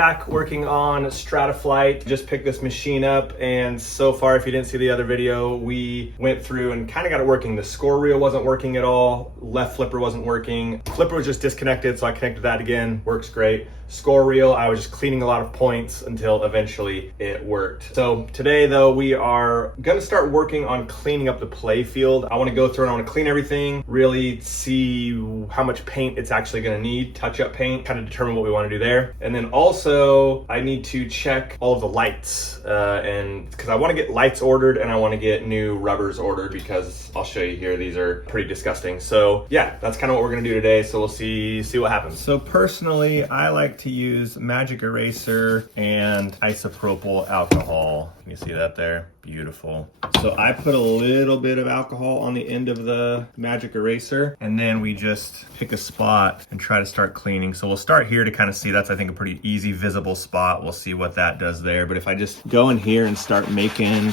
back working on Strato Flite. Just picked this machine up, and so far, if you didn't see the other video, we went through and kind of got it working. The score reel wasn't working at all. Left flipper wasn't working. Flipper was just disconnected, so I connected that again. Works great. Score reel, I was just cleaning a lot of points until eventually it worked. So today though, we are gonna start working on cleaning up the playfield. I wanna go through and I wanna clean everything, really see how much paint it's actually gonna need, touch-up paint, kind of determine what we wanna do there. And then also, I need to check all of the lights, and because I wanna get lights ordered and I wanna get new rubbers ordered, because I'll show you here, these are pretty disgusting. So yeah, that's kind of what we're gonna do today. So we'll see what happens. So personally, I like to use magic eraser and isopropyl alcohol. Can you see that there? Beautiful. So I put a little bit of alcohol on the end of the magic eraser, and then we just pick a spot and try to start cleaning. So we'll start here to kind of see, that's I think a pretty easy visible spot. We'll see what that does there. But if I just go in here and start making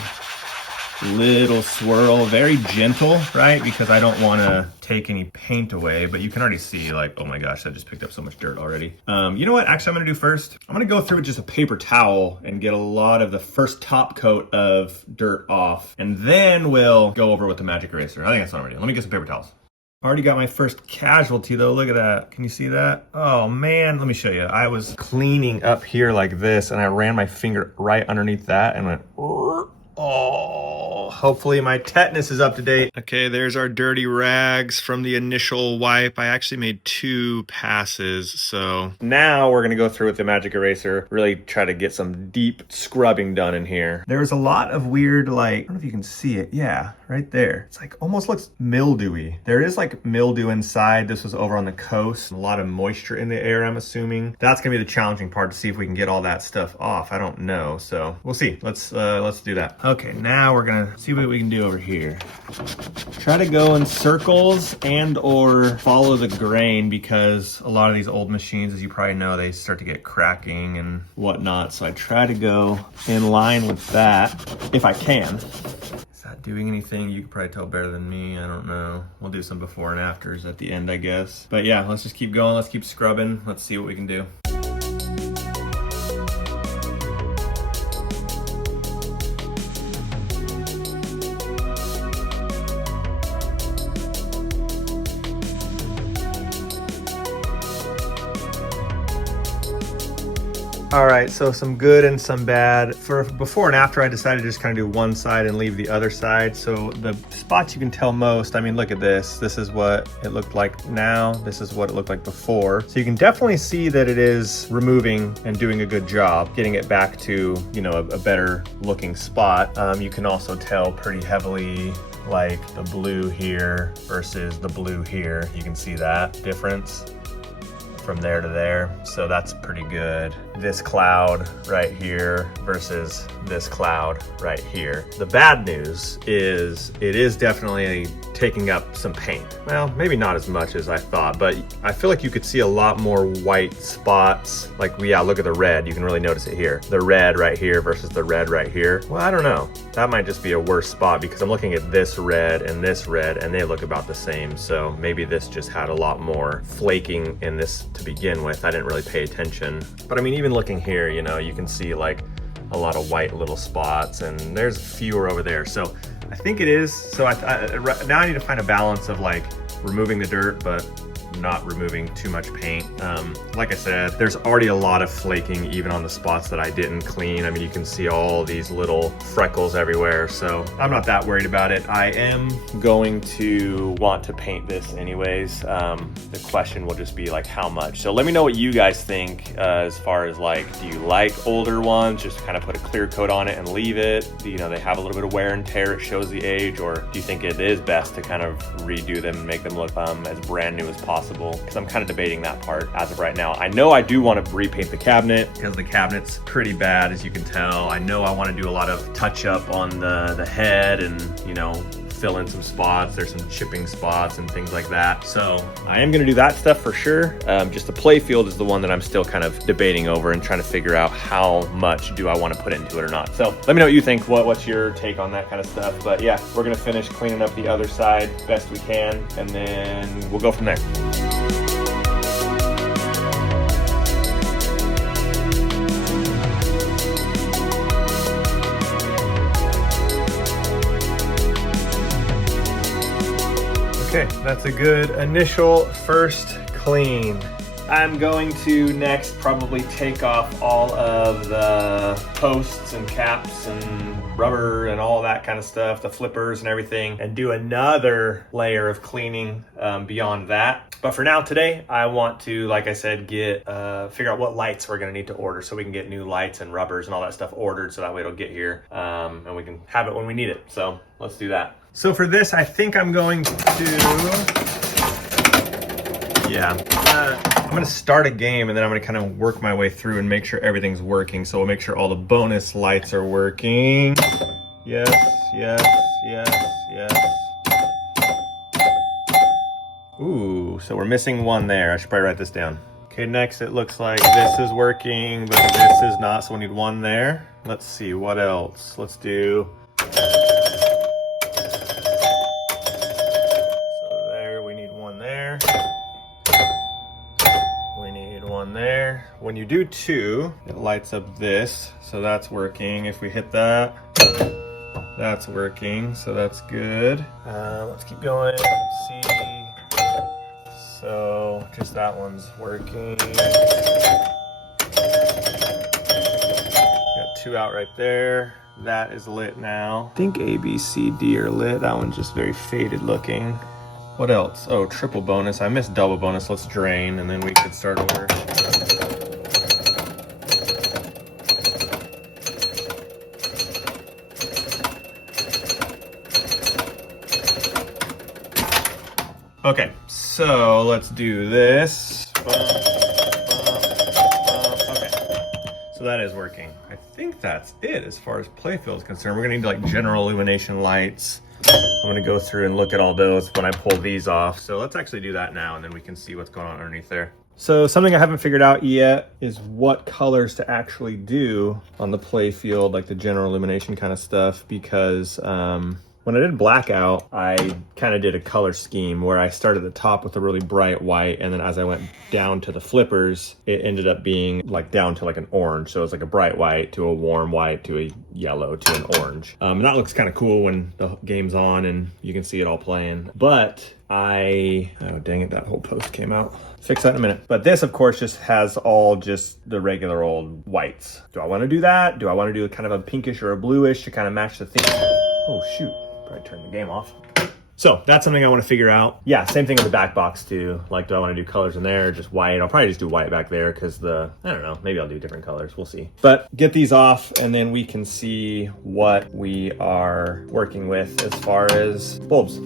little swirl, very gentle, right? Because I don't want to take any paint away, but you can already see like, oh my gosh, I just picked up so much dirt already. You know what, actually I'm gonna do first? I'm gonna go through with just a paper towel and get a lot of the first top coat of dirt off, and then we'll go over with the magic eraser. I think that's what I'm gonna do. Let me get some paper towels. Already got my first casualty though, look at that. Can you see that? Oh man, let me show you. I was cleaning up here like this and I ran my finger right underneath that and went, oh, hopefully my tetanus is up to date. Okay, there's our dirty rags from the initial wipe. I actually made 2 passes. So now we're gonna go through with the magic eraser, really try to get some deep scrubbing done in here. There was a lot of weird, like, I don't know if you can see it. Yeah, right there. It's like almost looks mildewy. There is like mildew inside. This was over on the coast. A lot of moisture in the air, I'm assuming. That's gonna be the challenging part, to see if we can get all that stuff off. I don't know, so we'll see. Let's do that. Okay, now we're gonna see what we can do over here. Try to go in circles and or follow the grain, because a lot of these old machines, as you probably know, they start to get cracking and whatnot. So I try to go in line with that if I can. Is that doing anything? You could probably tell better than me. I don't know. We'll do some before and afters at the end, I guess. But yeah, let's just keep going. Let's keep scrubbing. Let's see what we can do. All right, so some good and some bad. For before and after, I decided to just kind of do one side and leave the other side. So the spots you can tell most, I mean, look at this. This is what it looked like now. This is what it looked like before. So you can definitely see that it is removing and doing a good job, getting it back to, you know, a better looking spot. You can also tell pretty heavily, like the blue here versus the blue here. You can see that difference from there to there, so that's pretty good. This cloud right here versus this cloud right here. The bad news is it is definitely taking up some paint. Well, maybe not as much as I thought, but I feel like you could see a lot more white spots. Like, yeah, look at the red. You can really notice it here. The red right here versus the red right here. Well, I don't know. That might just be a worse spot, because I'm looking at this red and they look about the same. So maybe this just had a lot more flaking in this to begin with. I didn't really pay attention. But I mean, even looking here, you know, you can see like a lot of white little spots, and there's fewer over there. So I think it is. So now I need to find a balance of like removing the dirt, but not removing too much paint. Like I said, there's already a lot of flaking even on the spots that I didn't clean. I mean, you can see all these little freckles everywhere, so I'm not that worried about it. I am going to want to paint this anyways. The question will just be like how much. So let me know what you guys think as far as like, do you like older ones, just kind of put a clear coat on it and leave it? You know, they have a little bit of wear and tear, it shows the age, or do you think it is best to kind of redo them and make them look as brand new as possible? Because I'm kind of debating that part as of right now. I know I do want to repaint the cabinet, because the cabinet's pretty bad, as you can tell. I know I want to do a lot of touch up on the head and, you know, fill in some spots. There's some chipping spots and things like that. So I am gonna do that stuff for sure. Just the playfield is the one that I'm still kind of debating over and trying to figure out how much do I want to put into it or not. So let me know what you think. What's your take on that kind of stuff? But yeah, we're gonna finish cleaning up the other side best we can, and then we'll go from there. Okay, that's a good initial first clean. I'm going to next probably take off all of the posts and caps and rubber and all that kind of stuff, the flippers and everything, and do another layer of cleaning beyond that. But for now today, I want to, like I said, figure out what lights we're gonna need to order so we can get new lights and rubbers and all that stuff ordered so that way it'll get here and we can have it when we need it. So let's do that. So for this, I think I'm going to, I'm gonna start a game and then I'm gonna kind of work my way through and make sure everything's working. So we'll make sure all the bonus lights are working. Yes, yes, yes, yes. Ooh, so we're missing one there. I should probably write this down. Okay, next it looks like this is working, but this is not, so we need one there. Let's see, what else? Let's do... there. When you do two, it lights up this, so that's working. If we hit that, that's working, so that's good. Let's keep going. Let's see. So just that one's working. Got two out right there. That is lit now. I think A, B, C, D are lit. That one's just very faded looking. What else? Oh, triple bonus. I missed double bonus. Let's drain and then we could start over. Okay, so let's do this. Okay, so that is working. I think that's it as far as Playfield is concerned. We're gonna need like general illumination lights. I'm gonna go through and look at all those when I pull these off. So let's actually do that now and then we can see what's going on underneath there. So something I haven't figured out yet is what colors to actually do on the Playfield, like the general illumination kind of stuff, because when I did blackout, I kind of did a color scheme where I started at the top with a really bright white, and then as I went down to the flippers, it ended up being like down to like an orange. So it's like a bright white to a warm white to a yellow to an orange. And that looks kind of cool when the game's on and you can see it all playing. But oh dang it, that whole post came out. Fix that in a minute. But this, of course, just has all just the regular old whites. Do I want to do that? Do I want to do kind of a pinkish or a bluish to kind of match the theme? Oh shoot. Probably turn the game off. So that's something I want to figure out. Yeah, same thing with the back box too. Like, do I want to do colors in there or just white? I'll probably just do white back there because I don't know, maybe I'll do different colors. We'll see. But get these off and then we can see what we are working with as far as bulbs.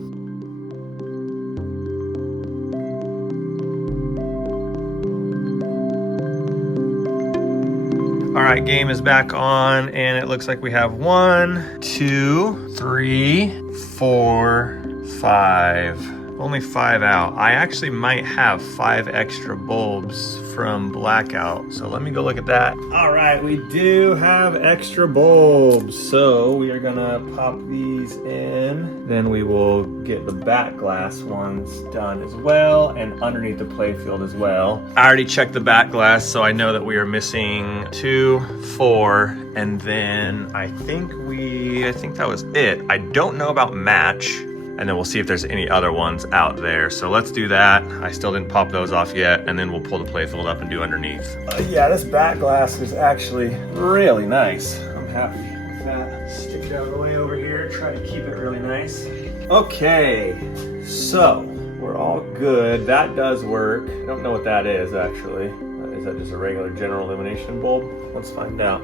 All right, game is back on and it looks like we have 1, 2, 3, 4, 5. Only 5 out. I actually might have 5 extra bulbs from blackout. So let me go look at that. All right, we do have extra bulbs. So we are gonna pop these in. Then we will get the back glass ones done as well and underneath the Playfield as well. I already checked the back glass, so I know that we are missing 2, 4, and then I think that was it. I don't know about match. And then we'll see if there's any other ones out there. So let's do that. I still didn't pop those off yet. And then we'll pull the Playfield up and do underneath. Yeah, this back glass is actually really nice. I'm happy with that. Stick it out of the way over here. Try to keep it really nice. Okay, so we're all good. That does work. I don't know what that is actually. Is that just a regular general illumination bulb? Let's find out.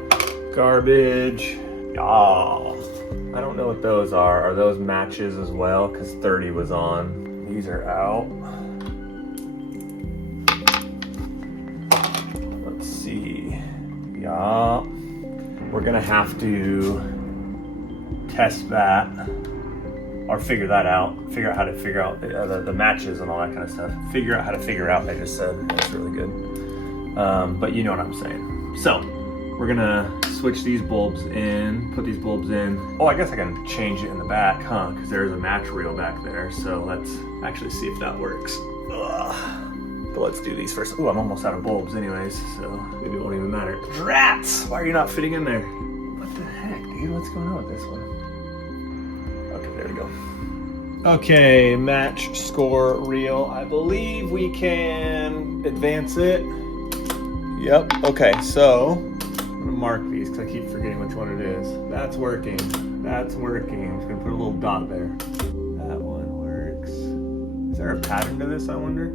Garbage. Y'all. I don't know what those are. Are those matches as well? Because 30 was on. These are out. Let's see. Yeah. We're gonna have to test that or figure that out. Figure out how to figure out the matches and all that kind of stuff. Figure out how to figure out, I just said. That's really good. But you know what I'm saying. So we're gonna switch these bulbs in, put these bulbs in. Oh, I guess I can change it in the back, huh? Because there's a match reel back there. So let's actually see if that works. Ugh. But let's do these first. Oh, I'm almost out of bulbs anyways, so maybe it won't even matter. Rats! Why are you not fitting in there? What the heck, dude? What's going on with this one? Okay, there we go. Okay, match score reel. I believe we can advance it. Yep, okay, so I'm gonna mark these because I keep forgetting which one it is. That's working, that's working. I'm just gonna put a little dot there. That one works. Is there a pattern to this, I wonder?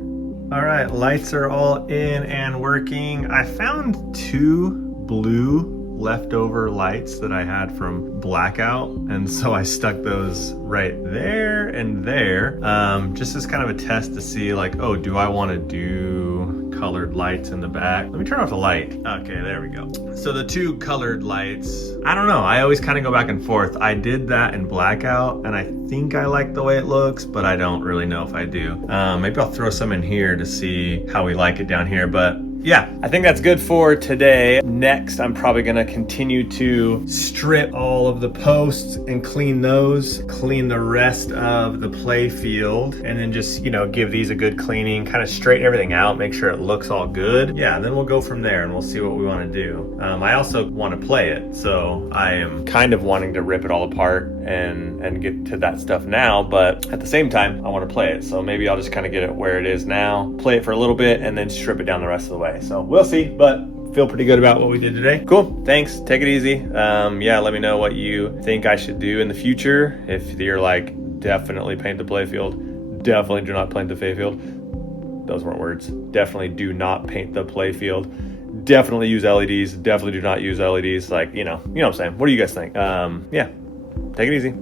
All right, lights are all in and working. I found 2 blue leftover lights that I had from blackout, and so I stuck those right there and there, just as kind of a test to see like, oh, do I want to do colored lights in the back? Let me turn off the light. Okay, there we go. So the 2 colored lights, I don't know, I always kind of go back and forth. I did that in blackout and I think I like the way it looks, but I don't really know if I do. Maybe I'll throw some in here to see how we like it down here, but yeah, I think that's good for today. Next, I'm probably gonna continue to strip all of the posts and clean those, clean the rest of the play field, and then just, you know, give these a good cleaning, kind of straighten everything out, make sure it looks all good. Yeah, and then we'll go from there and we'll see what we wanna do. I also wanna play it, so I am kind of wanting to rip it all apart and get to that stuff now, but at the same time, I wanna play it. So maybe I'll just kind of get it where it is now, play it for a little bit, and then strip it down the rest of the way. So we'll see, but feel pretty good about what we did today. Cool, thanks, take it easy. Yeah, let me know what you think I should do in the future. If you're like, definitely paint the playfield, definitely do not paint the playfield. Those weren't words. Definitely do not paint the playfield. Definitely use LEDs, definitely do not use LEDs. Like, you know what I'm saying. What do you guys think? Yeah, take it easy.